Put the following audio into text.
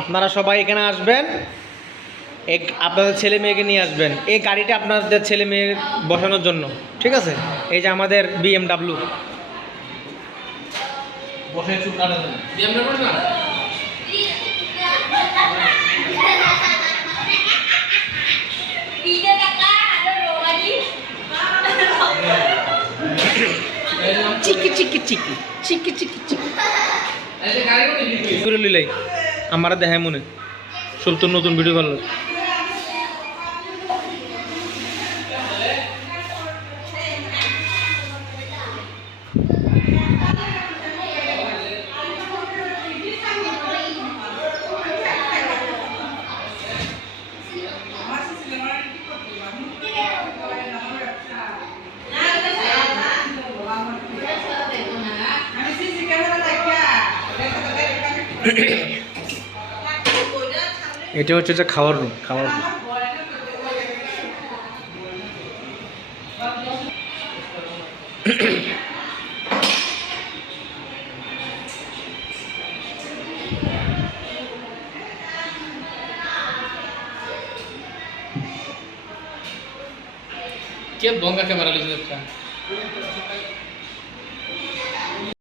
আপনারা সবাই এখানে আসবেন, আপনাদের ছেলে মেয়েকে নিয়ে আসবেন। এই গাড়িটা আপনাদের ছেলে মেয়ে বসানোর জন্য, ঠিক আছে? এই যে আমাদের BMW বসে চুল কাটার জন্য। BMW না চিকি চিকি চিকি চিকি চিকি চিকি করে লিলাই আমার দেখায় মনে সব তো নতুন ভিডিও করলো। এটা হচ্ছে যে খাওয়ার রুম, খাওয়ার রুম। কে দঙ্গা ক্যামেরা লিখে